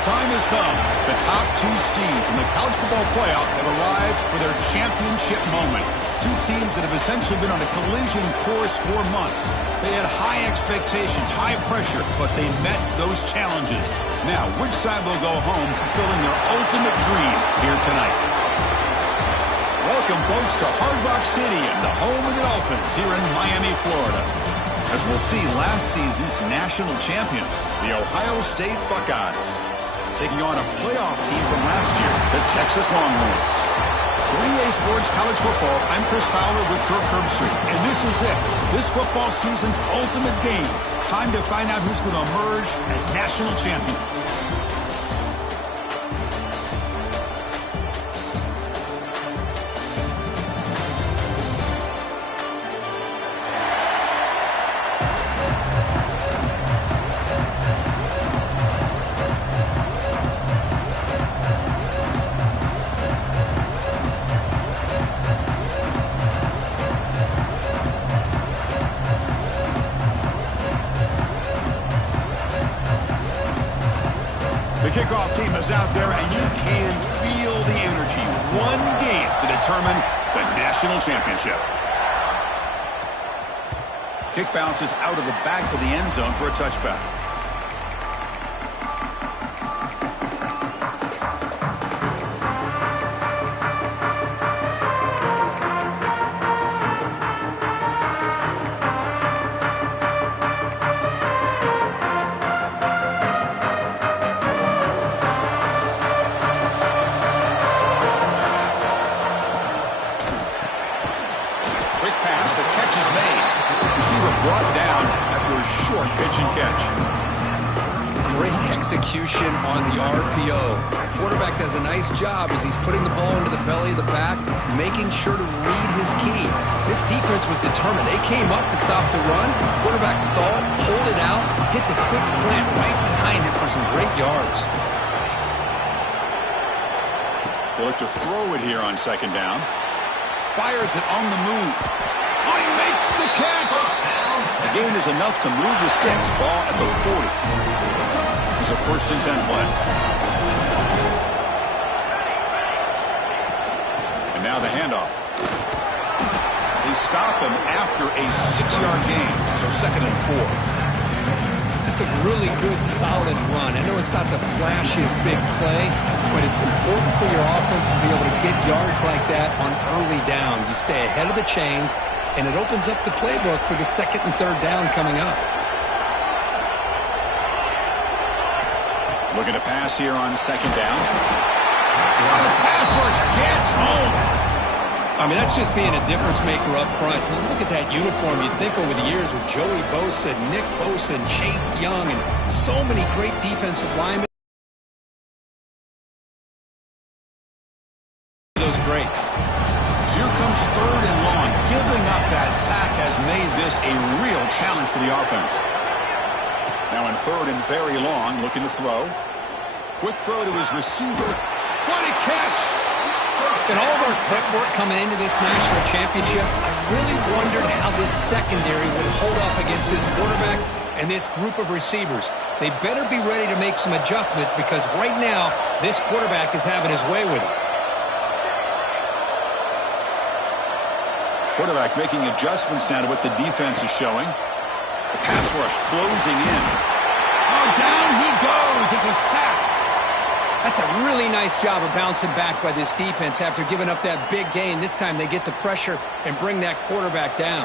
The time has come. The top two seeds in the college football playoff have arrived for their championship moment. Two teams that have essentially been on a collision course for months. They had high expectations, high pressure, but they met those challenges. Now, which side will go home fulfilling their ultimate dream here tonight? Welcome, folks, to Hard Rock City and the home of the Dolphins here in Miami, Florida. As we'll see, last season's national champions, the Ohio State Buckeyes, taking on a playoff team from last year, the Texas Longhorns. For EA Sports College Football, I'm Chris Fowler with Kirk Herbstreit, and this is it. This football season's ultimate game. Time to find out who's going to emerge as national champion. The kickoff team is out there, and you can feel the energy. One game to determine the national championship. Kick bounces out of the back of the end zone for a touchback. Brought down after a short pitch and catch. Great execution on the RPO. Quarterback does a nice job as he's putting the ball into the belly of the back, making sure to read his key. This defense was determined. They came up to stop the run. Quarterback saw it, pulled it out, hit the quick slant right behind it for some great yards. They look to throw it here on second down. Fires it on the move. Oh, he makes the catch! The gain is enough to move the sticks. Ball at the 40. There's a 1st and 10 play. And now the handoff. They stop him after a 6-yard gain. So 2nd and 4. It's a really good, solid run. I know it's not the flashiest big play, but it's important for your offense to be able to get yards like that on early downs. You stay ahead of the chains, and it opens up the playbook for the 2nd and 3rd down coming up. Looking to pass here on 2nd down. The pass rush gets home. I mean, that's just being a difference maker up front. Look at that uniform. You think over the years with Joey Bosa, Nick Bosa, and Chase Young, and so many great defensive linemen. Those greats. So here comes 3rd and long. Giving up that sack has made this a real challenge for the offense. Now in 3rd and very long, looking to throw. Quick throw to his receiver. What a catch! In all of our prep work coming into this national championship, I really wondered how this secondary would hold up against this quarterback and this group of receivers. They better be ready to make some adjustments because right now, this quarterback is having his way with it. Quarterback making adjustments now to what the defense is showing. The pass rush closing in. Oh, down he goes. It's a sack. That's a really nice job of bouncing back by this defense after giving up that big gain. This time they get the pressure and bring that quarterback down.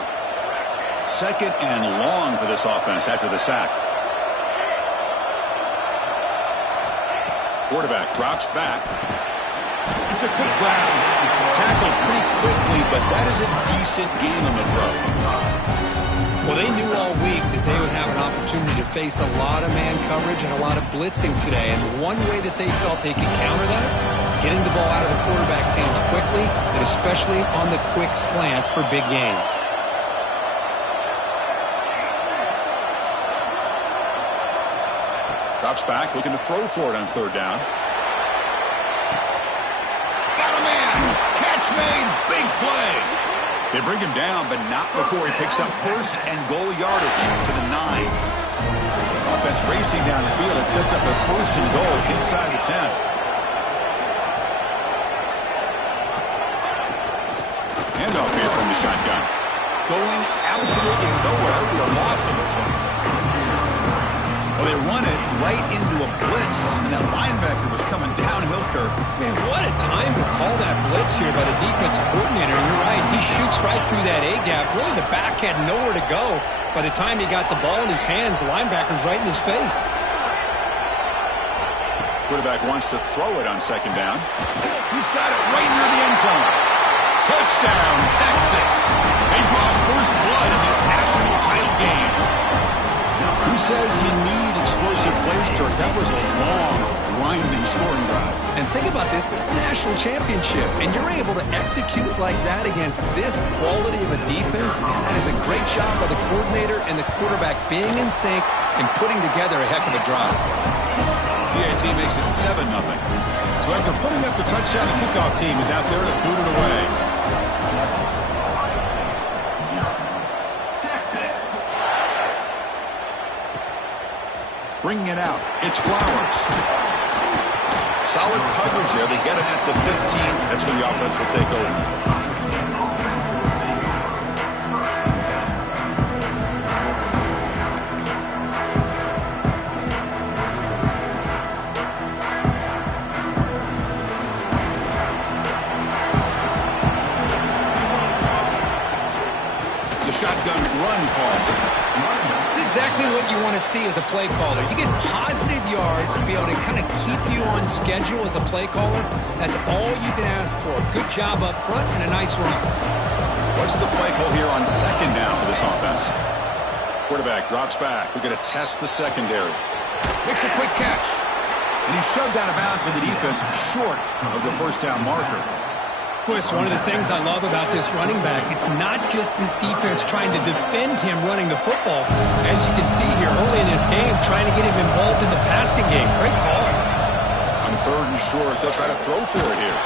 2nd and long for this offense after the sack. Quarterback drops back. It's a good grab. Tackled pretty quickly, but that is a decent gain on the throw. Well, they knew all week that they would have an opportunity to face a lot of man coverage and a lot of blitzing today. And one way that they felt they could counter that, getting the ball out of the quarterback's hands quickly, and especially on the quick slants for big gains. Drops back, looking to throw for it on 3rd down. Got a man. Catch made. Big play. They bring him down, but not before he picks up first and goal yardage to the 9. Offense racing down the field. It sets up a first and goal inside the 10. Handoff here from the shotgun. Going absolutely nowhere with a loss of the play. Well, they run it right into a blitz, and that linebacker was coming downhill, Kirk. Man, what a time to call that blitz here by the defensive coordinator. You're right, he shoots right through that A-gap. Really, the back had nowhere to go. By the time he got the ball in his hands, the linebacker's right in his face. Quarterback wants to throw it on second down. He's got it right near the end zone. Touchdown, Texas. They draw first blood in this national title game. Who says you need explosive plays, Kirk? That was a long, grinding scoring drive. And think about this is the national championship, and you're able to execute like that against this quality of a defense. Man, that is a great job by the coordinator and the quarterback being in sync and putting together a heck of a drive. PAT makes it 7-0. So after putting up the touchdown, the kickoff team is out there to boot it away. Bringing it out, it's Flowers. Solid coverage there. They get him at the 15. That's where the offense will take over. Shotgun run call. It's exactly what you want to see as a play caller. You get positive yards to be able to kind of keep you on schedule as a play caller. That's all you can ask for. Good job up front and a nice run. What's the play call here on second down for this offense? Quarterback drops back. We're going to test the secondary. Makes a quick catch. And he's shoved out of bounds by the defense short of the first down marker. Chris, one of the things I love about this running back, it's not just this defense trying to defend him running the football. As you can see here early in this game, trying to get him involved in the passing game. Great call. On third and short, they'll try to throw for it here.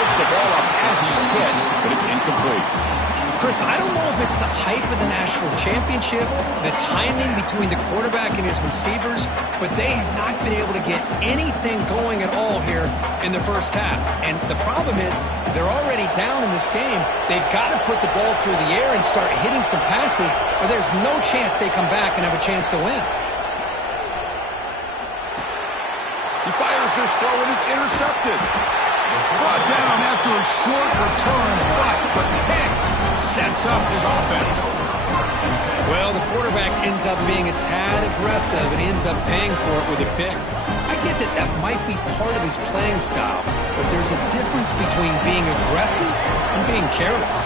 Gets the ball up as he's hit, but it's incomplete. Chris, I don't know if it's the hype of the national championship, the timing between the quarterback and his receivers, but they have not been able to get anything going at all here in the first half. And the problem is they're already down in this game. They've got to put the ball through the air and start hitting some passes, or there's no chance they come back and have a chance to win. He fires this throw and is intercepted. Brought down after a short return, but the pick sets up his offense. Well, the quarterback ends up being a tad aggressive and ends up paying for it with a pick. I get that that might be part of his playing style, but there's a difference between being aggressive and being careless.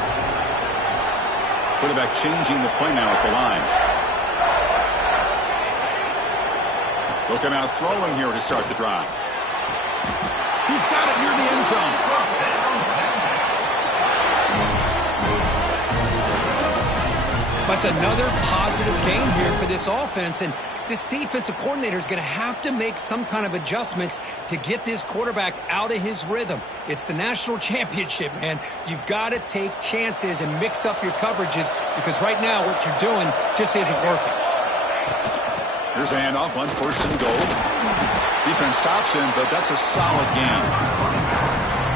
Quarterback changing the play now at the line. They'll come out throwing here to start the drive. He's got it near the end zone. That's another positive game here for this offense, and this defensive coordinator is going to have to make some kind of adjustments to get this quarterback out of his rhythm. It's the national championship, man. You've got to take chances and mix up your coverages because right now what you're doing just isn't working. Here's a handoff on first and goal. Defense stops him, but that's a solid game.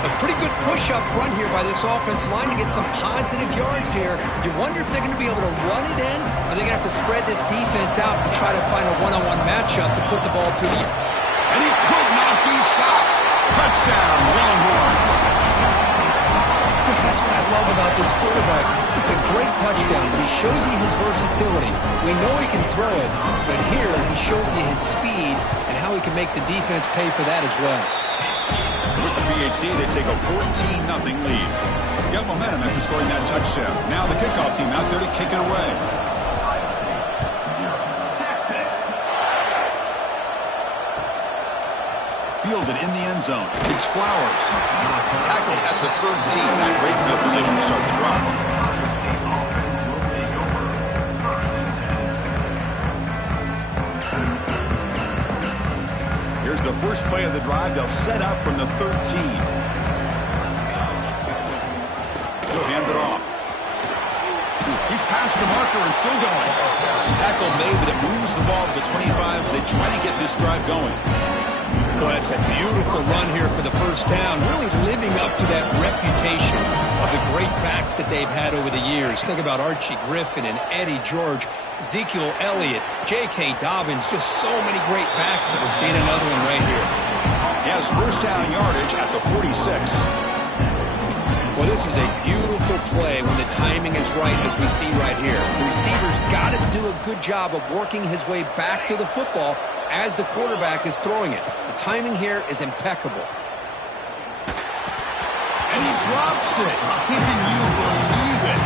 A pretty good push up front here by this offensive line to get some positive yards here. You wonder if they're going to be able to run it in, or they're going to have to spread this defense out and try to find a one-on-one matchup to put the ball through the air. And he could not be stopped. Touchdown, Longhorns. Chris, that's what I love about this quarterback. It's a great touchdown, but he shows you his versatility. We know he can throw it, but here he shows you his speed and how he can make the defense pay for that as well. With the PAT, they take a 14-0 lead. Got momentum after scoring that touchdown. Now the kickoff team out there to kick it away. Fielded in the end zone. It's Flowers. Tackled at the 13. Not great field position to start the drive. Here's the first play of the drive. They'll set up from the 13. He'll hand it off. past the marker and still going. Tackle made, but it moves the ball to the 25 as they try to get this drive going. Well, that's a beautiful run here for the first down, really living up to that reputation of the great backs that they've had over the years. Think about Archie Griffin and Eddie George, Ezekiel Elliott, J.K. Dobbins, just so many great backs, and we're seeing another one right here. He has first down yardage at the 46. Well, this is a beautiful play when the timing is right, as we see right here. The receiver's got to do a good job of working his way back to the football as the quarterback is throwing it. The timing here is impeccable. And he drops it. Can you believe it?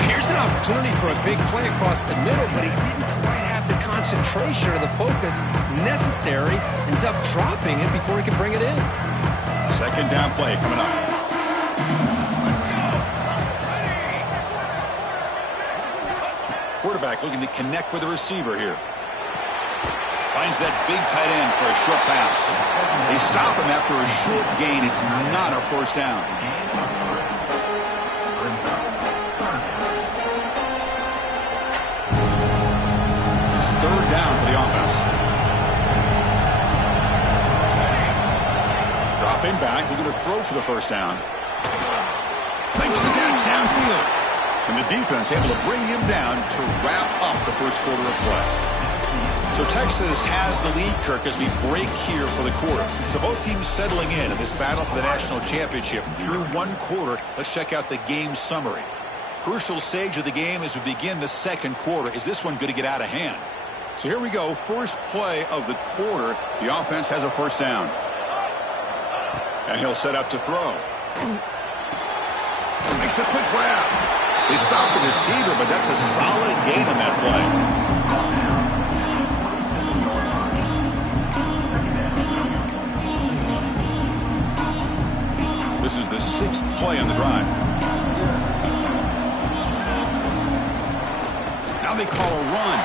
Now here's an opportunity for a big play across the middle, but he didn't quite have the concentration or the focus necessary. Ends up dropping it before he can bring it in. Second down play coming up. Quarterback looking to connect with the receiver here. Finds that big tight end for a short pass. They stop him after a short gain. It's not a first down. It's third down for the offense. Dropping back, looking to throw for the first down. Makes the catch downfield. And the defense able to bring him down to wrap up the first quarter of play. So Texas has the lead, Kirk, as we break here for the quarter. So both teams settling in this battle for the national championship through one quarter. Let's check out the game summary. Crucial stage of the game as we begin the second quarter. Is this one going to get out of hand? So here we go. First play of the quarter. The offense has a first down. And he'll set up to throw. Makes a quick grab. They stopped the receiver, but that's a solid gain on that play. This is the sixth play on the drive. Now they call a run.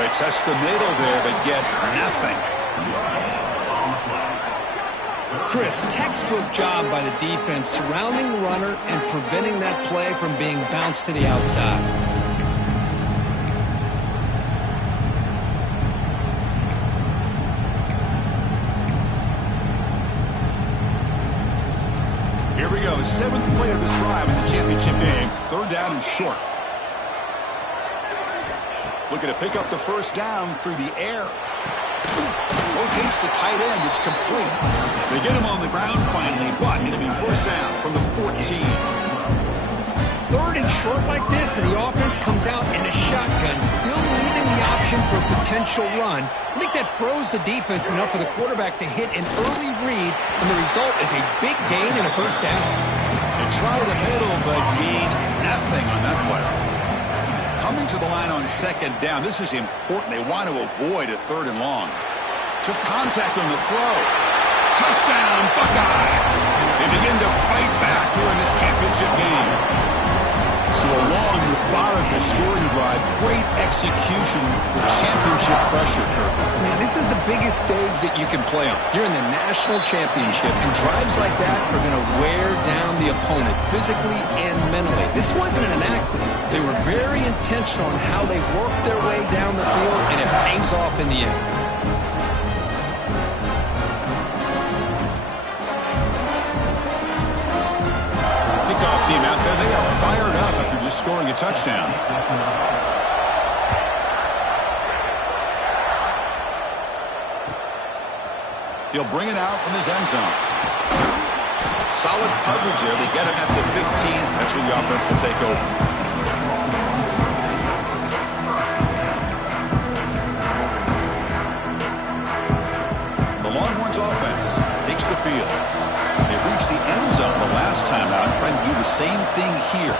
They test the middle there, but get nothing. Chris, textbook job by the defense surrounding the runner and preventing that play from being bounced to the outside. Here we go. Seventh play of this drive in the championship game. Third down and short. Looking to pick up the first down through the air. Locates the tight end. It's complete. They get him on the ground finally, but it'll be first down from the 14. Third and short like this, and the offense comes out in a shotgun, still leaving the option for a potential run. I think that throws the defense enough for the quarterback to hit an early read, and the result is a big gain and a first down. They try the middle, but gain nothing on that play. Coming to the line on second down, this is important. They want to avoid a third and long. Took contact on the throw. Touchdown, Buckeyes! They begin to fight back here in this championship game. So a long, methodical scoring drive, great execution with championship pressure. Man, this is the biggest stage that you can play on. You're in the national championship, and drives like that are going to wear down the opponent physically and mentally. This wasn't an accident. They were very intentional on how they worked their way down the field, and it pays off in the end. Kickoff team out there, they are fired up after just scoring a touchdown. He'll bring it out from his end zone. Solid coverage there. They get him at the 15. That's where the offense will take over. The Longhorns offense takes the field. They reached the end zone the last time out, trying to do the same thing here.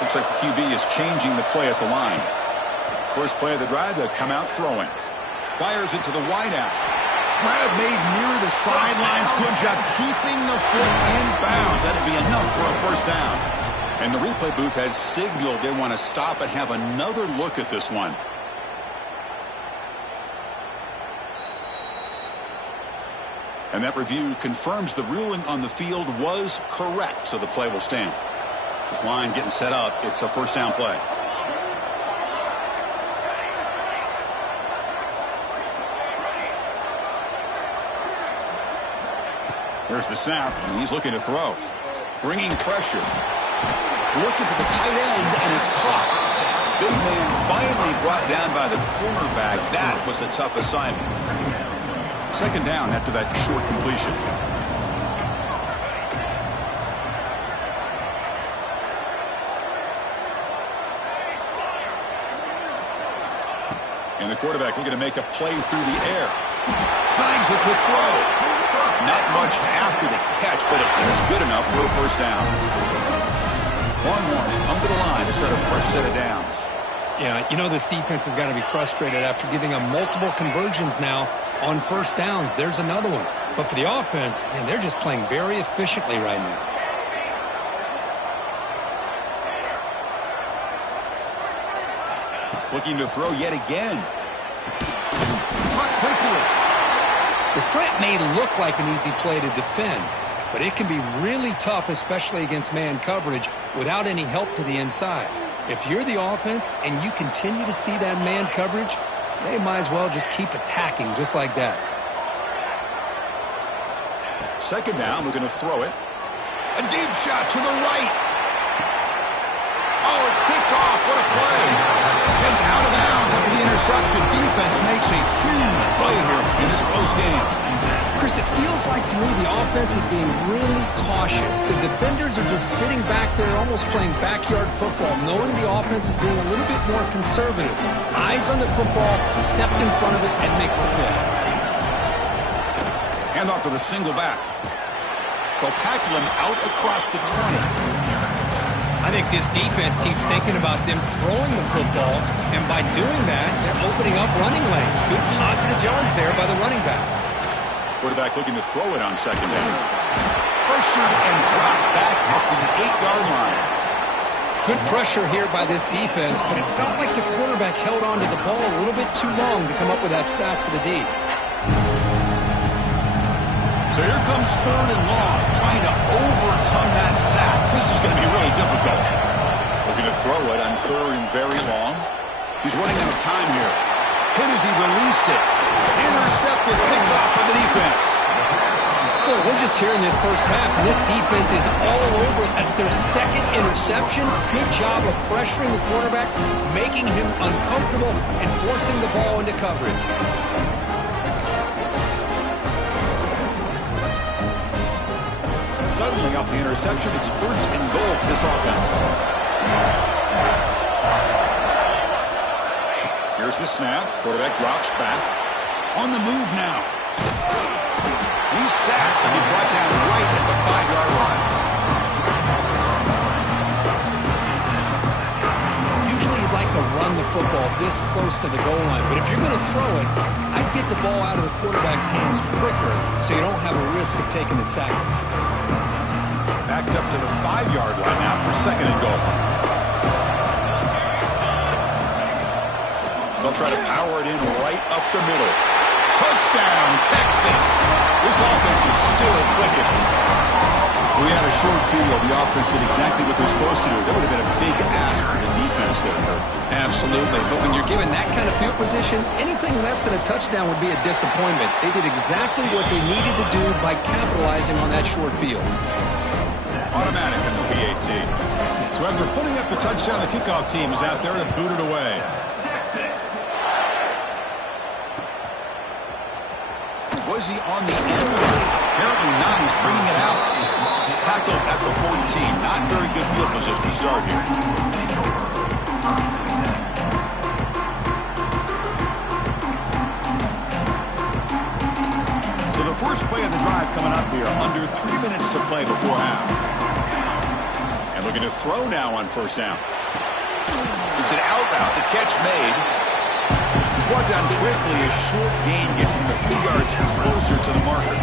Looks like the QB is changing the play at the line. First play of the drive, they'll come out throwing. Fires it to the wideout. Grab made near the sidelines. Good job keeping the foot in bounds. That'd be enough for a first down. And the replay booth has signaled they want to stop and have another look at this one. And that review confirms the ruling on the field was correct, so the play will stand. This line getting set up. It's a first down play. There's the snap. He's looking to throw. Bringing pressure. Looking for the tight end, and it's caught. Big man finally brought down by the cornerback. That was a tough assignment. Second down after that short completion. And the quarterback looking to make a play through the air. Signs the quick throw. Not much after the catch, but it is good enough for a first down. Longhorns come to the line to set a fresh set of downs. Yeah, you know this defense has got to be frustrated after giving them multiple conversions now on first downs. There's another one. But for the offense, man, they're just playing very efficiently right now. Looking to throw yet again. Caught quickly. The slant may look like an easy play to defend, but it can be really tough, especially against man coverage, without any help to the inside. If you're the offense and you continue to see that man coverage, they might as well just keep attacking just like that. Second down, we're going to throw it. A deep shot to the right. Oh, it's picked off. What a play. It's out of bounds after the interception. Defense makes a huge play here in this close game. Chris, it feels like to me the offense is being really cautious. The defenders are just sitting back there almost playing backyard football, knowing the offense is being a little bit more conservative. Eyes on the football, stepped in front of it, and makes the play. Hand off to the single back. They'll tackle him out across the 20. I think this defense keeps thinking about them throwing the football, and by doing that, they're opening up running lanes. Good positive yards there by the running back. Quarterback looking to throw it on second down. Pressured and dropped back at the 8-yard line. Good pressure here by this defense, but it felt like the quarterback held on to the ball a little bit too long to come up with that sack for the D. So here comes third and long, trying to overcome that sack. This is going to be really difficult. Looking to throw it on third and very long. He's running out of time here. Hit as he released it. Intercepted, picked off by the defense. Well, we're just here in this first half, and this defense is all over it. That's their second interception. Good job of pressuring the quarterback, making him uncomfortable, and forcing the ball into coverage. Suddenly, off the interception, it's first and goal for this offense. Here's the snap. Quarterback drops back. On the move now. He's sacked and he brought down right at the 5-yard line. Usually you'd like to run the football this close to the goal line, but if you're going to throw it, I'd get the ball out of the quarterback's hands quicker so you don't have a risk of taking the sack. Backed up to the 5-yard line now for second and goal. They'll try to power it in right up the middle. Touchdown, Texas. This offense is still clicking. We had a short field. The offense did exactly what they're supposed to do. That would have been a big ask for the defense there. Absolutely. But when you're given that kind of field position, anything less than a touchdown would be a disappointment. They did exactly what they needed to do by capitalizing on that short field. Automatic in the PAT. So after putting up a touchdown, the kickoff team is out there to boot it away. Was he on the end? Apparently not. He's bringing it out. Tackled at the 14. Not very good field position to start here. So the first play of the drive coming up here. Under 3 minutes to play before half. And looking to throw now on first down. It's an out route. The catch made. It's brought down quickly. A short gain gets them a few yards closer to the marker.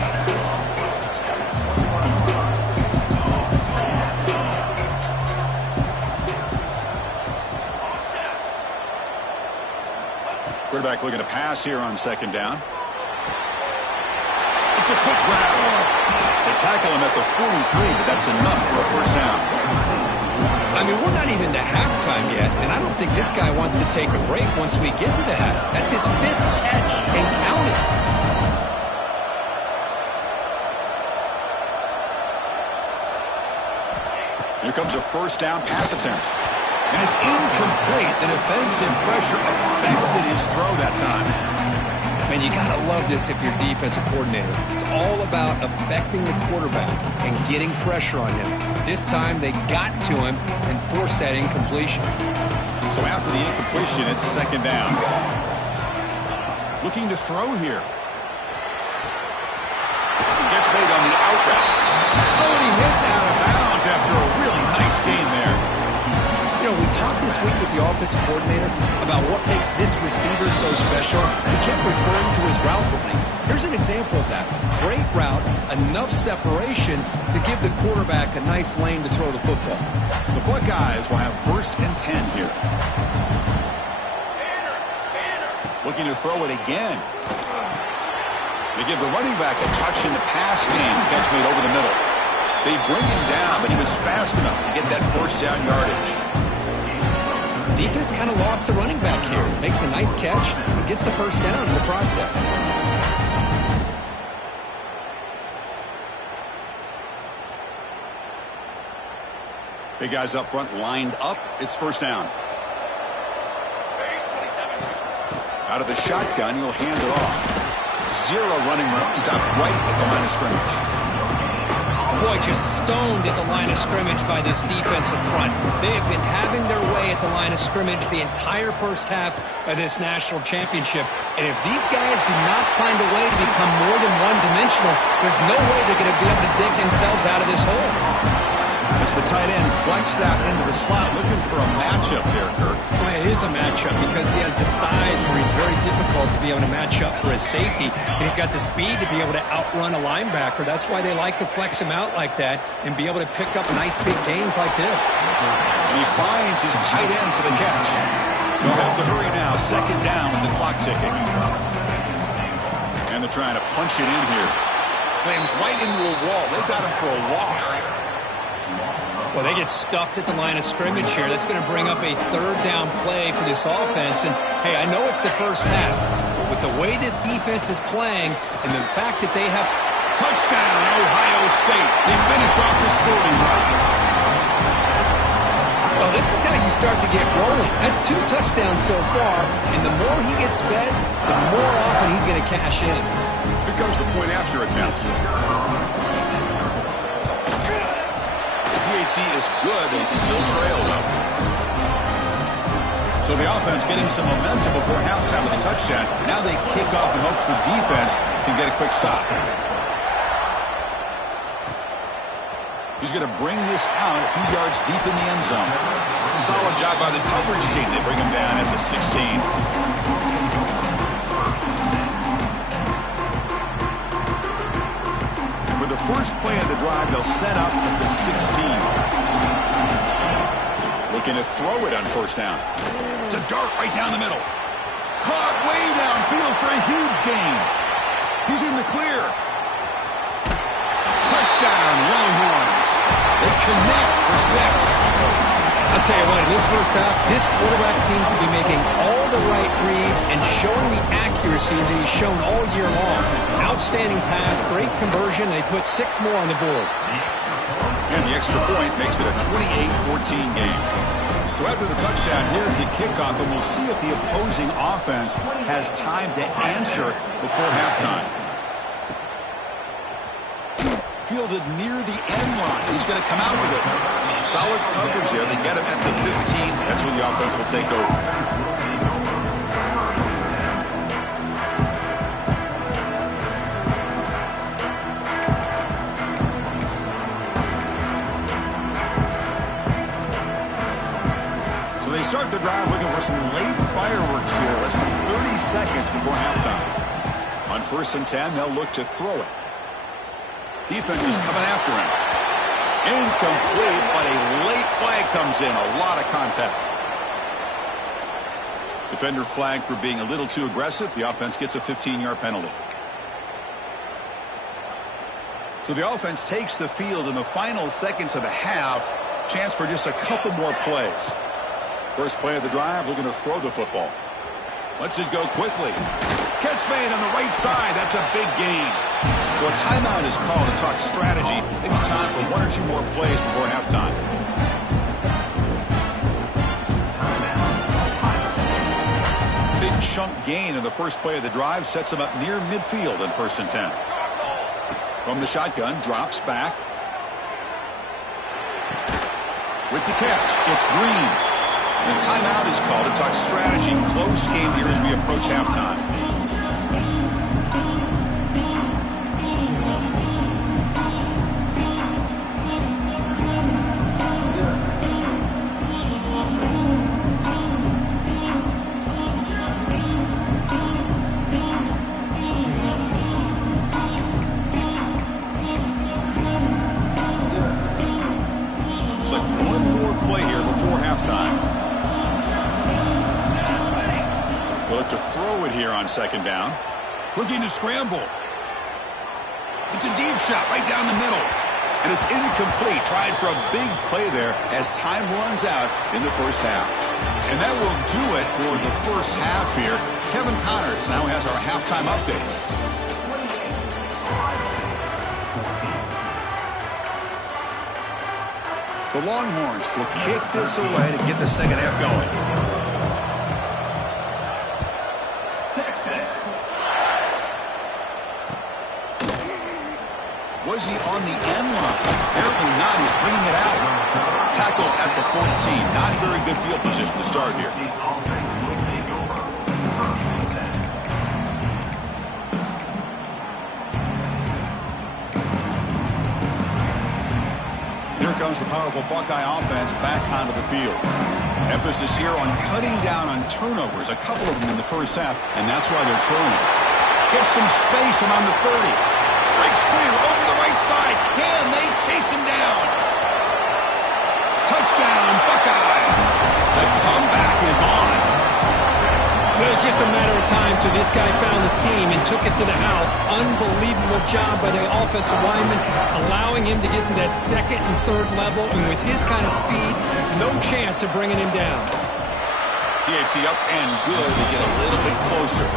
Quarterback looking to pass here on second down. It's a quick grab. They tackle him at the 43, but that's enough for a first down. I mean, we're not even to halftime yet, and I don't think this guy wants to take a break once we get to the half. That's his 5th catch and counting. Here comes a first down pass attempt. And it's incomplete. The defensive pressure affected his throw that time. Man, you got to love this if you're a defensive coordinator. It's all about affecting the quarterback and getting pressure on him. This time, they got to him and forced that incompletion. So after the incompletion, it's second down. Looking to throw here. Gets made on the out route. Oh, and he hits out of bounds after a really nice game there. You know, we talked this week with the offensive coordinator about what makes this receiver so special. We kept referring to his route running. Here's an example of that. Great route, enough separation to give the quarterback a nice lane to throw the football. The Buckeyes will have 1st and 10 here. Looking to throw it again. They give the running back a touch in the pass game. Catch made over the middle. They bring him down, but he was fast enough to get that first down yardage. Defense kind of lost a running back here. Makes a nice catch and gets the first down in the process. Big guys up front lined up. It's first down. Out of the shotgun, he'll hand it off. 0 running room. Stop right at the line of scrimmage. Boy, just stoned at the line of scrimmage by this defensive front. They have been having their way at the line of scrimmage the entire first half of this national championship. And if these guys do not find a way to become more than one-dimensional, there's no way they're going to be able to dig themselves out of this hole. As the tight end flexed out into the slot, looking for a matchup there, Kirk. Well, it is a matchup because he has the size where he's very difficult to be able to match up for his safety. And he's got the speed to be able to outrun a linebacker. That's why they like to flex him out like that and be able to pick up nice big gains like this. And he finds his tight end for the catch. They'll have to hurry now. Second down with the clock ticking. And they're trying to punch it in here. Slams right into a wall. They've got him for a loss. Well, they get stuffed at the line of scrimmage here. That's going to bring up a 3rd down play for this offense. And, hey, I know it's the first half, but with the way this defense is playing and the fact that they have... Touchdown, Ohio State. They finish off the scoring drive. Well, this is how you start to get rolling. That's 2 touchdowns so far, and the more he gets fed, the more often he's going to cash in. Here comes the point after attempt. Is good. They still trail though. So the offense getting some momentum before halftime with a touchdown. Now they kick off in hopes the defense can get a quick stop. He's going to bring this out a few yards deep in the end zone. Solid job by the coverage team. They bring him down at the 16. For the first play of the drive, they'll set up at the 16. Looking to throw it on first down. It's a dart right down the middle. Caught way downfield for a huge gain. He's in the clear. Touchdown, Longhorns. They connect for 6. I'll tell you what, in this first half, this quarterback seems to be making all the right reads and showing the accuracy that he's shown all year long. Outstanding pass, great conversion. They put 6 more on the board. And the extra point makes it a 28-14 game. So after the touchdown, here's the kickoff, and we'll see if the opposing offense has time to answer before halftime. Fielded near the end line. He's going to come out with it. Solid coverage there. They get him at the 15. That's where the offense will take over. So they start the drive looking for some late fireworks here. Less than 30 seconds before halftime. On 1st and 10, they'll look to throw it. Defense is coming after him. Incomplete, but a late flag comes in. A lot of contact. Defender flagged for being a little too aggressive. The offense gets a 15-yard penalty. So the offense takes the field in the final seconds of the half. Chance for just a couple more plays. First play of the drive, looking to throw the football. Lets it go quickly. Catch made on the right side. That's a big gain. So a timeout is called to talk strategy. Maybe time for one or two more plays before halftime. Big chunk gain in the first play of the drive sets him up near midfield in 1st and 10. From the shotgun, drops back. With the catch, it's Green. The timeout is called to talk strategy. Close game here as we approach halftime. Second down. Looking to scramble. It's a deep shot right down the middle. And it's incomplete. Tried for a big play there as time runs out in the first half. And that will do it for the first half here. Kevin Connors now has our halftime update. The Longhorns will kick this away to get the second half going. Was he on the end line? Apparently not. He's bringing it out. Tackle at the 14. Not very good field position to start here. Here comes the powerful Buckeye offense back onto the field. Emphasis here on cutting down on turnovers. A couple of them in the first half, and that's why they're trailing. Gets some space around the 30. Breaks clear over the right side. Can they chase him down? Touchdown, Buckeyes. The comeback is on. It was just a matter of time till this guy found the seam and took it to the house. Unbelievable job by the offensive lineman, allowing him to get to that second and third level. And with his kind of speed, no chance of bringing him down. PAT up and good to get a little bit closer.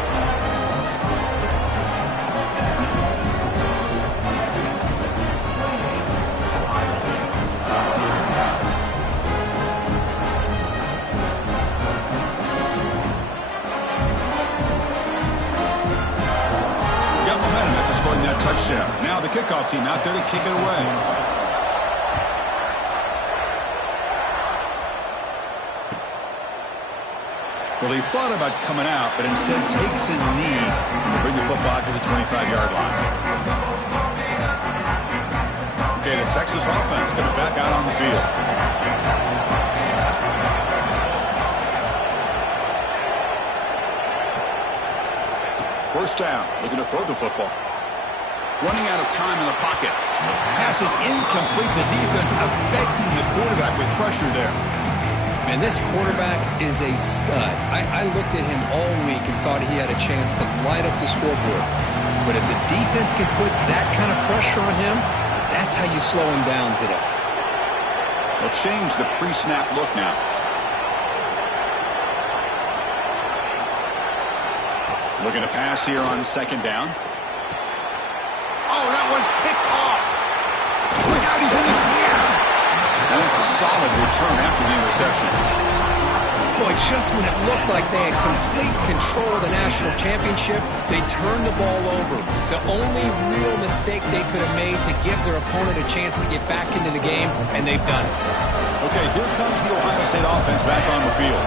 That touchdown. Now the kickoff team out there to kick it away. Well, he thought about coming out, but instead takes a knee to bring the football to the 25-yard line. Okay, the Texas offense comes back out on the field. First down, looking to throw the football. Running out of time in the pocket. Pass is incomplete. The defense affecting the quarterback with pressure there. And this quarterback is a stud. I looked at him all week and thought he had a chance to light up the scoreboard. But if the defense can put that kind of pressure on him, that's how you slow him down today. They'll change the pre-snap look now. Looking to pass here on second down. Oh, that one's picked off. Look out, he's in the clear. And it's a solid return after the interception. Boy, just when it looked like they had complete control of the national championship, they turned the ball over. The only real mistake they could have made to give their opponent a chance to get back into the game, and they've done it. Okay, here comes the Ohio State offense back on the field.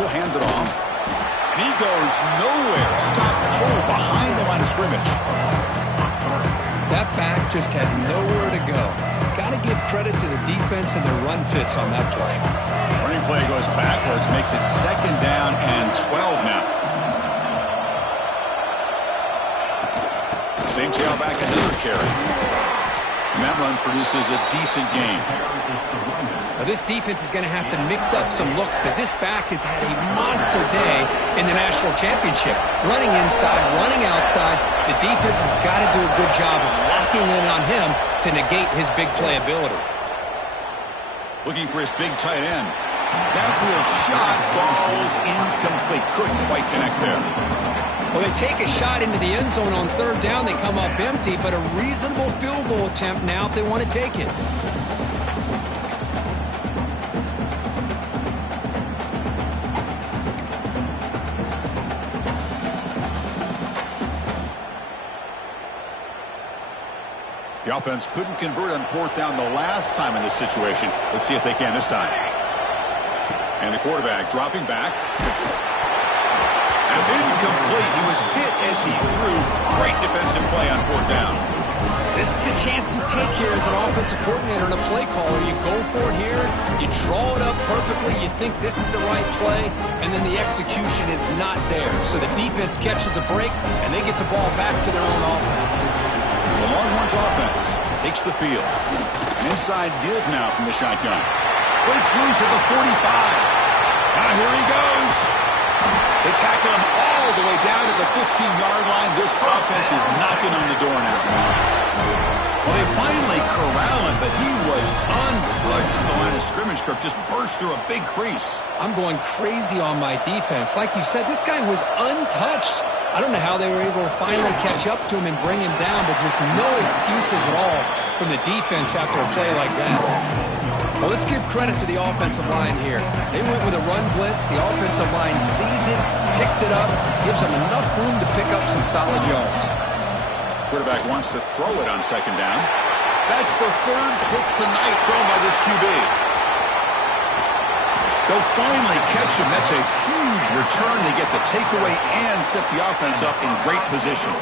He'll hand it off. And he goes nowhere. Stop cold behind the line of scrimmage. That back just had nowhere to go. Got to give credit to the defense and the run fits on that play. Running play goes backwards, makes it second down and 12 now. Same tailback, another carry. And that run produces a decent gain. Now this defense is going to have to mix up some looks because this back has had a monster day in the national championship. Running inside, running outside. The defense has got to do a good job of locking in on him to negate his big play ability. Looking for his big tight end. Downfield shot falls incomplete. Couldn't quite connect there. Well, they take a shot into the end zone on third down. They come up empty, but a reasonable field goal attempt now if they want to take it. The offense couldn't convert on fourth down the last time in this situation. Let's see if they can this time. And the quarterback dropping back. As incomplete, he was hit as he threw. Great defensive play on fourth down. This is the chance you take here as an offensive coordinator and a play caller. You go for it here, you draw it up perfectly, you think this is the right play, and then the execution is not there. So the defense catches a break, and they get the ball back to their own offense. The Longhorns offense takes the field. An inside deals now from the shotgun. Breaks loose at the 45. Now here he goes. They tackle him all the way down to the 15-yard line. This offense is knocking on the door now. Well, they finally corral him, but he was untouched at the line of scrimmage. Kirk just burst through a big crease. I'm going crazy on my defense. Like you said, this guy was untouched. I don't know how they were able to finally catch up to him and bring him down, but just no excuses at all from the defense after a play like that. Well, let's give credit to the offensive line here. They went with a run blitz. The offensive line sees it, picks it up, gives them enough room to pick up some solid yards. Quarterback wants to throw it on second down. That's the third pick tonight thrown by this QB. They'll finally catch him. That's a huge return. They get the takeaway and set the offense up in great position.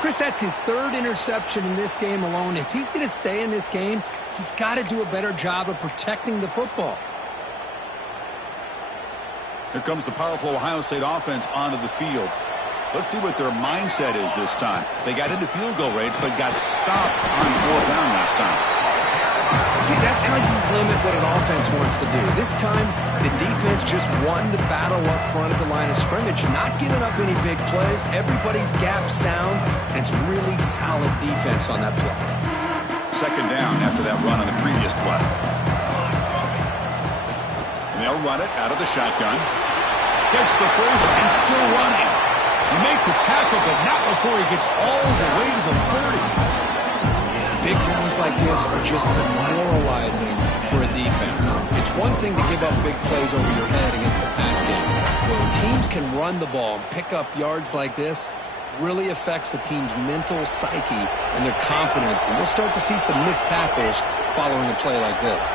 Chris, that's his third interception in this game alone. If he's going to stay in this game, he's got to do a better job of protecting the football. Here comes the powerful Ohio State offense onto the field. Let's see what their mindset is this time. They got into field goal range, but got stopped on fourth down last time. See, that's how you limit what an offense wants to do. This time, the defense just won the battle up front at the line of scrimmage, not giving up any big plays. Everybody's gap sound, and it's really solid defense on that play. Second down after that run on the previous play. And they'll run it out of the shotgun. Gets the first and still running. You make the tackle, but not before he gets all the way to the 30. Big runs like this are just demoralizing for a defense. It's one thing to give up big plays over your head against the pass game. When teams can run the ball and pick up yards like this, really affects the team's mental psyche and their confidence. And you'll start to see some missed tackles following a play like this.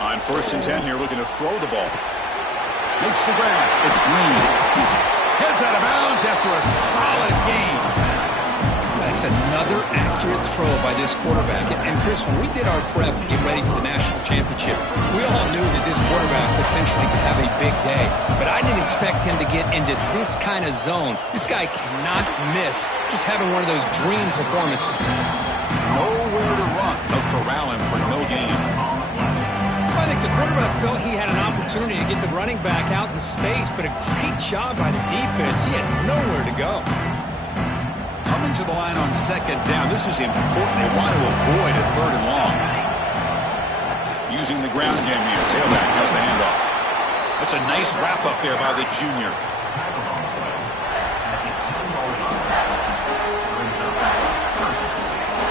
On 1st and 10 here, looking to throw the ball. Makes the grab. It's Green. Heads out of bounds after a solid game. That's another accurate throw by this quarterback. And Chris, when we did our prep to get ready for the national championship, we all knew that this quarterback potentially could have a big day. But I didn't expect him to get into this kind of zone. This guy cannot miss just having one of those dream performances. Nowhere to run. No corral him for no gain. I think the quarterback felt he had an opportunity to get the running back out in space, but a great job by the defense. He had nowhere to go. Coming to the line on second down. This is important. They want to avoid a third and long. Using the ground game here. Tailback has the handoff. That's a nice wrap up there by the junior.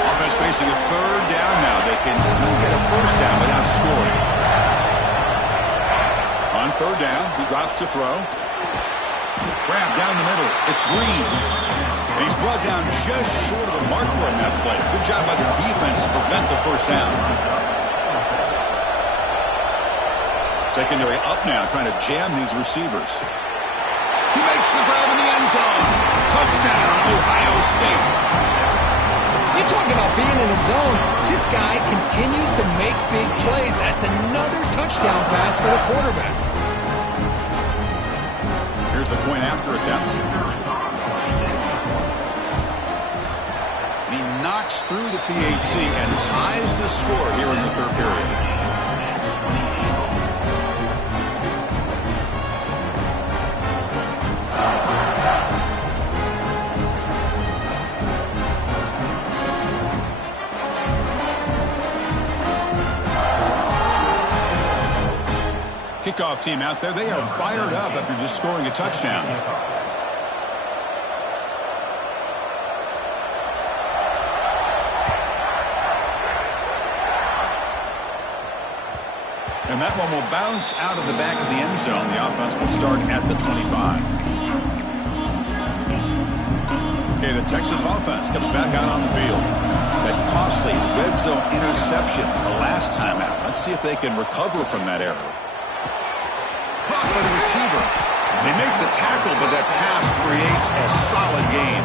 Offense facing a third down now. They can still get a first down without scoring. On third down, he drops to throw. Grab down the middle. It's Green. And he's brought down just short of the marker on that play. Good job by the defense to prevent the first down. Secondary up now, trying to jam these receivers. He makes the grab in the end zone. Touchdown, Ohio State. You talk about being in the zone. This guy continues to make big plays. That's another touchdown pass for the quarterback. Here's the point after attempt. He knocks through the PAT and ties the score here in the third period. kickoff team out there, they are fired up after just scoring a touchdown. And that one will bounce out of the back of the end zone. The offense will start at the 25. Okay, the Texas offense comes back out on the field. That costly red zone interception the last time out. Let's see if they can recover from that error. Caught by the receiver. They make the tackle, but that pass creates a solid gain.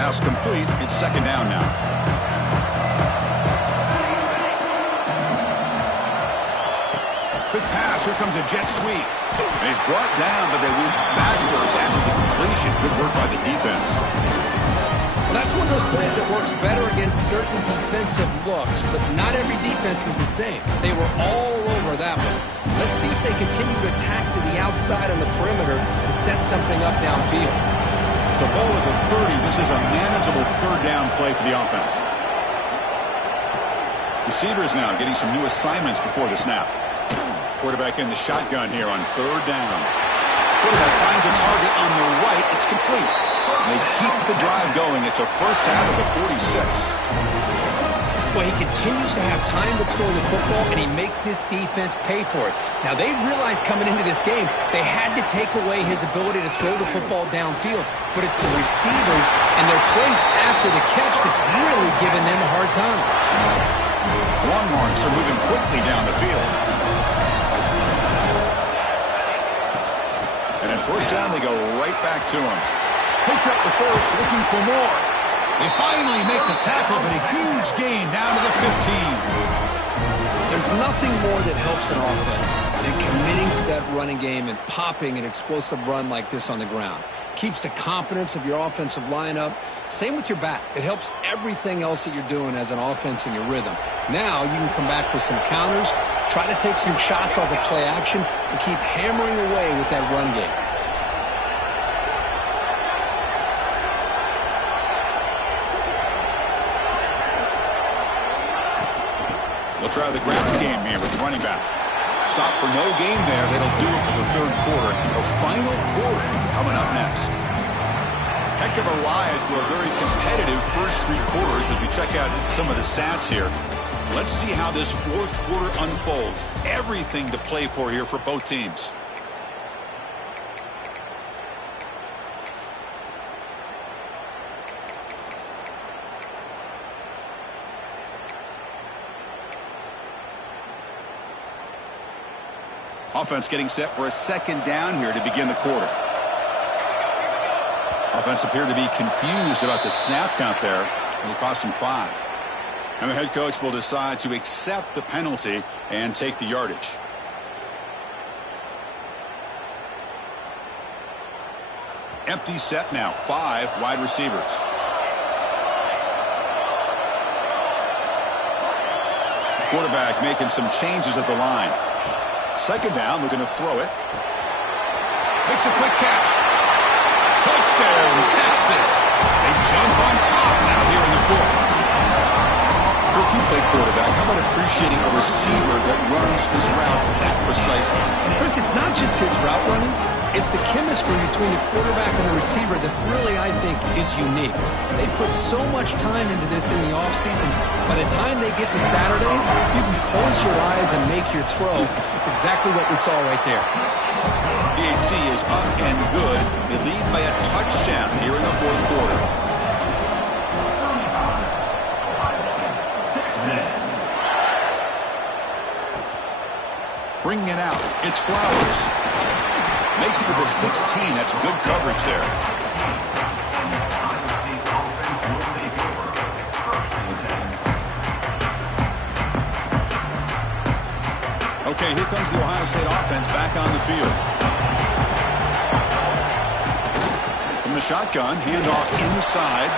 Pass complete. It's second down now. Big pass. Here comes a jet sweep. And he's brought down, but they went backwards after the completion. Good work by the defense. Well, that's one of those plays that works better against certain defensive looks, but not every defense is the same. They were all over that one. Let's see if they continue to attack to the outside on the perimeter to set something up downfield. So ball at the 30. This is a manageable third down play for the offense. Receivers now getting some new assignments before the snap. Quarterback in the shotgun here on third down. Quarterback finds a target on the right. It's complete. They keep the drive going. It's a first down of the 46. Well, he continues to have time to throw the football, and he makes his defense pay for it. Now, they realized coming into this game they had to take away his ability to throw the football downfield, but it's the receivers and their plays after the catch that's really giving them a hard time. Longhorns are moving quickly down the field. And at first down, they go right back to him. Picks up the first, looking for more. They finally make the tackle, but a huge gain down to the 15. There's nothing more that helps an offense than committing to that running game and popping an explosive run like this on the ground. Keeps the confidence of your offensive lineup. Same with your back. It helps everything else that you're doing as an offense in your rhythm. Now you can come back with some counters, try to take some shots off of play action, and keep hammering away with that run game. They'll try the ground game here with the running back. Stop for no gain there. That'll do it for the third quarter. The final quarter coming up next. Heck of a ride through a very competitive first three quarters as we check out some of the stats here. Let's see how this fourth quarter unfolds. Everything to play for here for both teams. Offense getting set for a second down here to begin the quarter. Offense appeared to be confused about the snap count there. It'll cost him 5. And the head coach will decide to accept the penalty and take the yardage. Empty set now. 5 wide receivers. Quarterback making some changes at the line. Second down, we're going to throw it. Makes a quick catch. Touchdown, Texas. They jump on top now here in the fourth. If you play quarterback, how about appreciating a receiver that runs his routes that precisely? Chris, it's not just his route running. It's the chemistry between the quarterback and the receiver that really, I think, is unique. They put so much time into this in the offseason. By the time they get to Saturdays, you can close your eyes and make your throw. It's exactly what we saw right there. PAT is up and good. They lead by a touchdown here in the fourth quarter. Bringing it out. It's Flowers. Makes it to the 16. That's good coverage there. Okay, here comes the Ohio State offense back on the field. From the shotgun, handoff inside.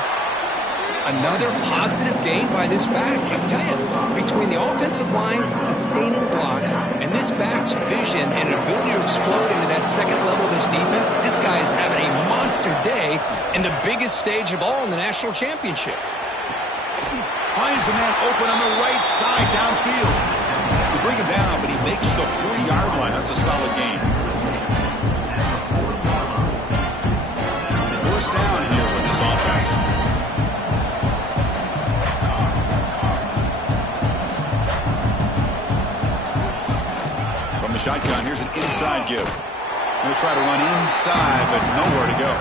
Another positive gain by this back. I tell you, between the offensive line sustaining blocks and this back's vision and ability to explode into that second level of this defense, this guy is having a monster day in the biggest stage of all in the national championship. Finds a man open on the right side downfield. They bring him down, but he makes the 40-yard line. That's a solid gain. First down here for this offense. From the shotgun, here's an inside give. They'll try to run inside, but nowhere to go.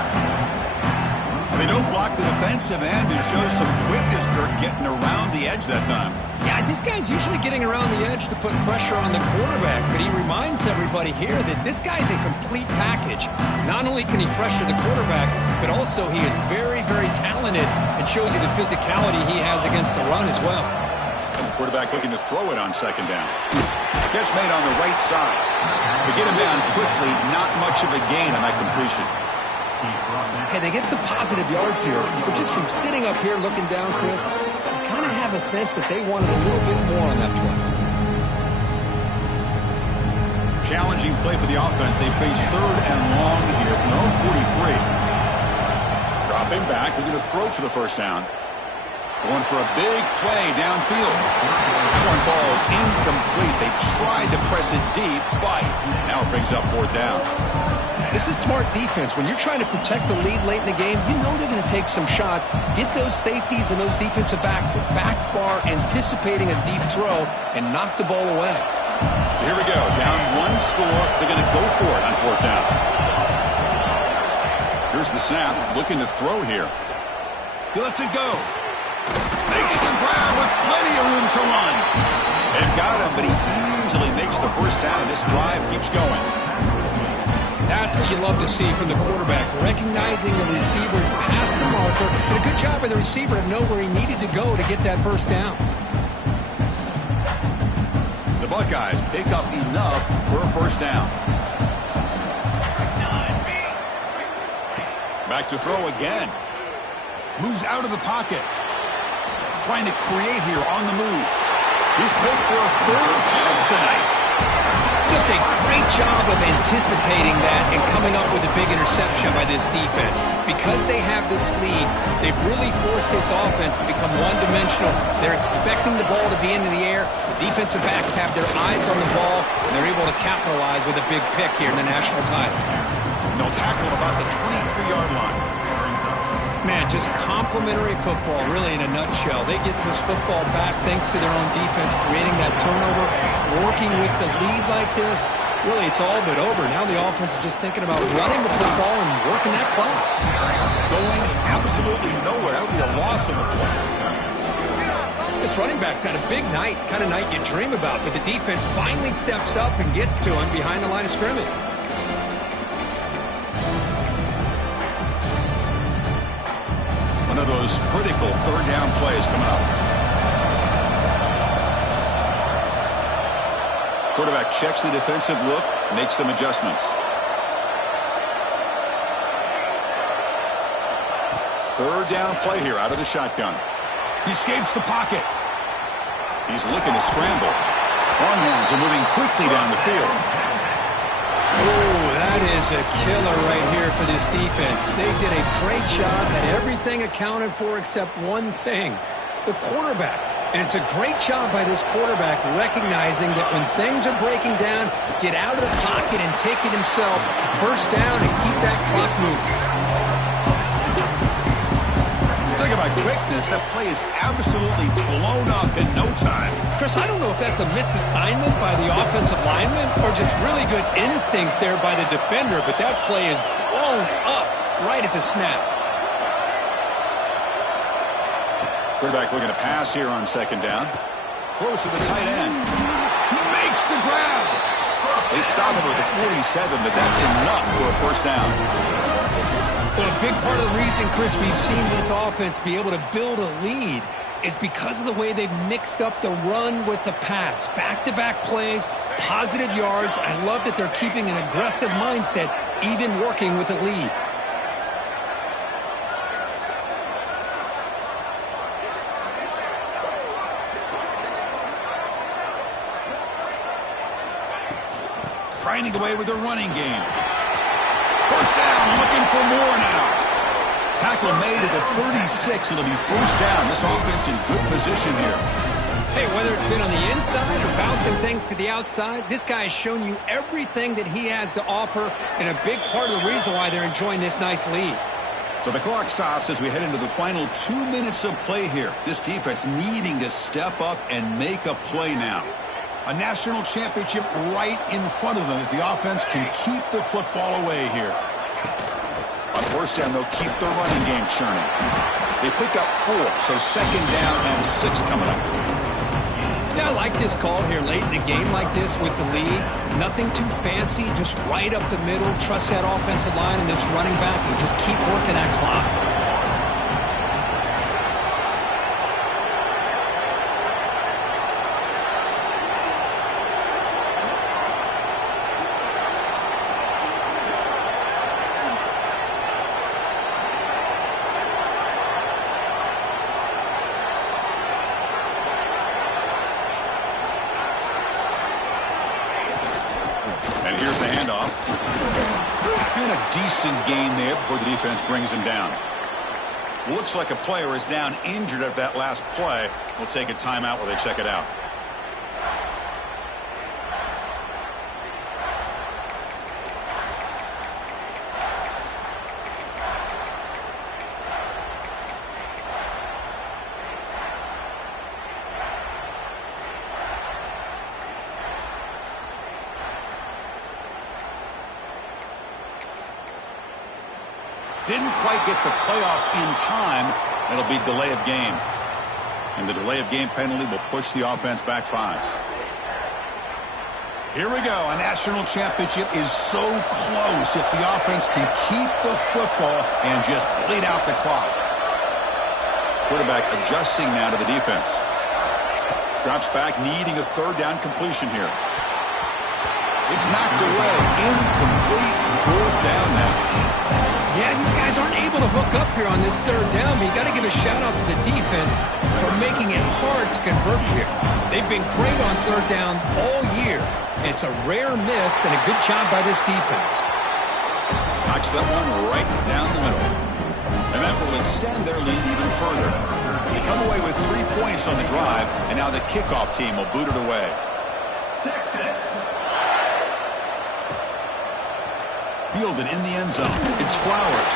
They don't block the defensive end and show some quickness, Kirk, getting around the edge that time. Yeah, this guy's usually getting around the edge to put pressure on the quarterback, but he reminds everybody here that this guy's a complete package. Not only can he pressure the quarterback, but also he is very, very talented and shows you the physicality he has against the run as well. Quarterback looking to throw it on second down. Catch made on the right side. They get him down quickly, not much of a gain on that completion. Hey, they get some positive yards here, but just from sitting up here looking down, Chris, you kind of have a sense that they wanted a little bit more on that play. Challenging play for the offense. They face third and long here from their own 43. Dropping back, looking to throw for the first down. Going for a big play downfield. That one falls incomplete. They tried to press it deep, but now it brings up fourth down. This is smart defense. When you're trying to protect the lead late in the game, you know they're going to take some shots, get those safeties and those defensive backs back far, anticipating a deep throw, and knock the ball away. So here we go. Down one score. They're going to go for it on fourth down. Here's the snap. Looking to throw here. He lets it go. Makes the grab with plenty of room to run. They've got him, but he easily makes the first down, and this drive keeps going. That's what you love to see from the quarterback, recognizing the receivers past the marker, and a good job by the receiver to know where he needed to go to get that first down. The Buckeyes pick up enough for a first down. Back to throw again. Moves out of the pocket. Trying to create here on the move. He's picked for a third down tonight. Just a great job of anticipating that and coming up with a big interception by this defense. Because they have this lead, they've really forced this offense to become one-dimensional. They're expecting the ball to be into the air. The defensive backs have their eyes on the ball, and they're able to capitalize with a big pick here in the national title. They'll tackle at about the 23-yard line. Man, just complimentary football, really, in a nutshell. They get this football back thanks to their own defense, creating that turnover, working with the lead like this. Really, it's all but over. Now the offense is just thinking about running the football and working that clock. Going absolutely nowhere. That would be a loss of the play. This running back's had a big night, kind of night you dream about, but the defense finally steps up and gets to him behind the line of scrimmage. One of those critical third down plays coming up. Quarterback checks the defensive look, makes some adjustments. Third down play here out of the shotgun. He escapes the pocket. He's looking to scramble. Longhorns are moving quickly down the field. Oh, that is a killer right here for this defense. They did a great job, had everything accounted for except one thing, the quarterback. And it's a great job by this quarterback recognizing that when things are breaking down, get out of the pocket and take it himself. First down and keep that clock moving. Talk about quickness. That play is absolutely blown up in no time. Chris, I don't know if that's a misassignment by the offensive lineman or just really good instincts there by the defender, but that play is blown up right at the snap. Quarterback looking to pass here on second down. Close to the tight end. He makes the grab. They stop him at the 47, but that's enough for a first down. Well, a big part of the reason, Chris, we've seen this offense be able to build a lead is because of the way they've mixed up the run with the pass. Back-to-back plays, positive yards. I love that they're keeping an aggressive mindset, even working with a lead. Grinding away with their running game. First down, looking for more now. Tackle made at the 36. It'll be first down. This offense in good position here. Hey, whether it's been on the inside or bouncing things to the outside, this guy has shown you everything that he has to offer, and a big part of the reason why they're enjoying this nice lead. So the clock stops as we head into the final 2 minutes of play here. This defense needing to step up and make a play now. A national championship right in front of them if the offense can keep the football away here. On first down, they'll keep the running game churning. They pick up 4, so second down and 6 coming up. Yeah, I like this call here late in the game like this with the lead. Nothing too fancy, just right up the middle. Trust that offensive line and this running back and just keep working that clock. And here's the handoff. And a decent gain there before the defense brings him down. Looks like a player is down injured at that last play. We'll take a timeout while they check it out. Didn't quite get the playoff in time. It'll be delay of game. And the delay of game penalty will push the offense back 5. Here we go. A national championship is so close if the offense can keep the football and just bleed out the clock. Quarterback adjusting now to the defense. Drops back, needing a third down completion here. It's knocked away. Incomplete. Fourth down now. Yeah, these guys aren't able to hook up here on this third down, but you got to give a shout-out to the defense for making it hard to convert here. They've been great on third down all year. It's a rare miss and a good job by this defense. Knocks that one right down the middle. And that will extend their lead even further. They come away with 3 points on the drive, and now the kickoff team will boot it away. Texas. Fielded in the end zone. It's Flowers.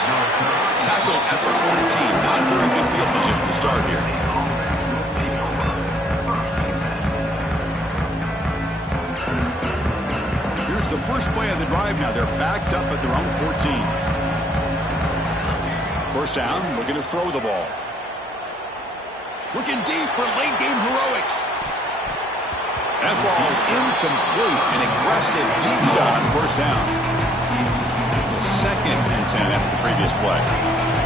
Tackled at the 14. Not a very good field position to start here. Here's the first play of the drive now. They're backed up at their own 14. First down, looking to throw the ball. Looking deep for late game heroics. That ball's incomplete. An aggressive deep shot on first down. Second and 10 after the previous play.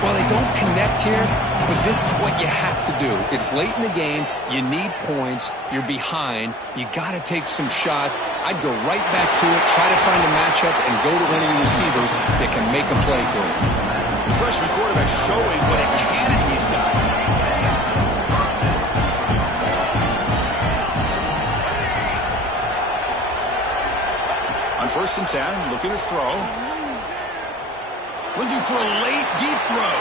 Well, they don't connect here, but this is what you have to do. It's late in the game. You need points. You're behind. You got to take some shots. I'd go right back to it, try to find a matchup, and go to one of your receivers that can make a play for you. The freshman quarterback showing what a cannon he's got. On first and 10, looking to throw. Looking for a late, deep throw.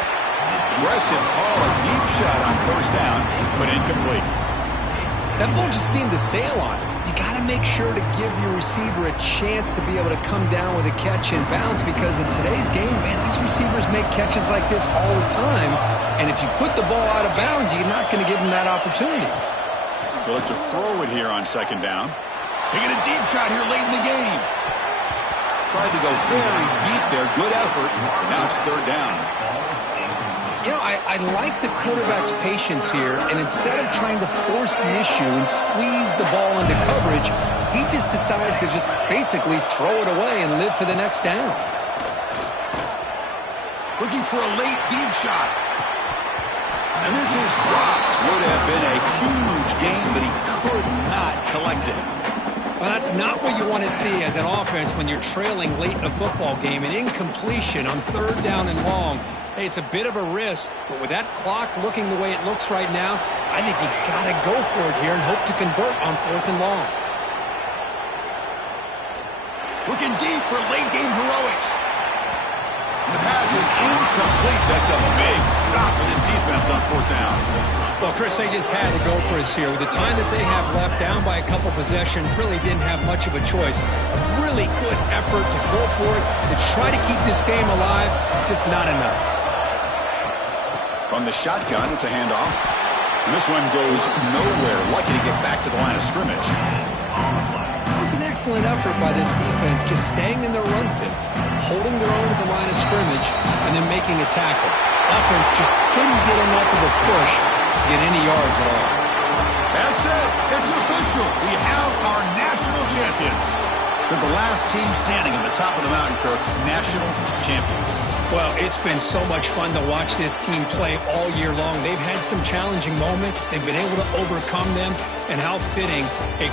Aggressive call, a deep shot on first down, but incomplete. That ball just seemed to sail on it. You got to make sure to give your receiver a chance to be able to come down with a catch and bounce, because in today's game, man, these receivers make catches like this all the time. And if you put the ball out of bounds, you're not going to give them that opportunity. They'll look to throw it here on second down. Taking a deep shot here late in the game. Tried to go very deep there. Good effort. But now it's third down. You know, I like the quarterback's patience here, and instead of trying to force the issue and squeeze the ball into coverage, he just decides to just basically throw it away and live for the next down. Looking for a late deep shot. And this is dropped. Would have been a huge gain, but he could not collect it. Well, that's not what you want to see as an offense when you're trailing late in a football game. An incompletion on third down and long. Hey, it's a bit of a risk, but with that clock looking the way it looks right now, I think you got to go for it here and hope to convert on fourth and long. Looking deep for late game heroics. The pass is incomplete. That's a big stop for this defense on fourth down. Well, Chris, they just had to go for us here. With the time that they have left, down by a couple possessions, really didn't have much of a choice. A really good effort to go for it, to try to keep this game alive, just not enough. From the shotgun, it's a handoff. And this one goes nowhere. Lucky to get back to the line of scrimmage. It was an excellent effort by this defense, just staying in their run fits, holding their own at the line of scrimmage, and then making a tackle. Offense just couldn't get enough of a push to get any yards at all. That's it. It's official. We have our national champions. They're the last team standing on the top of the mountain, Kirk. National champions. Well, it's been so much fun to watch this team play all year long. They've had some challenging moments. They've been able to overcome them, and how fitting a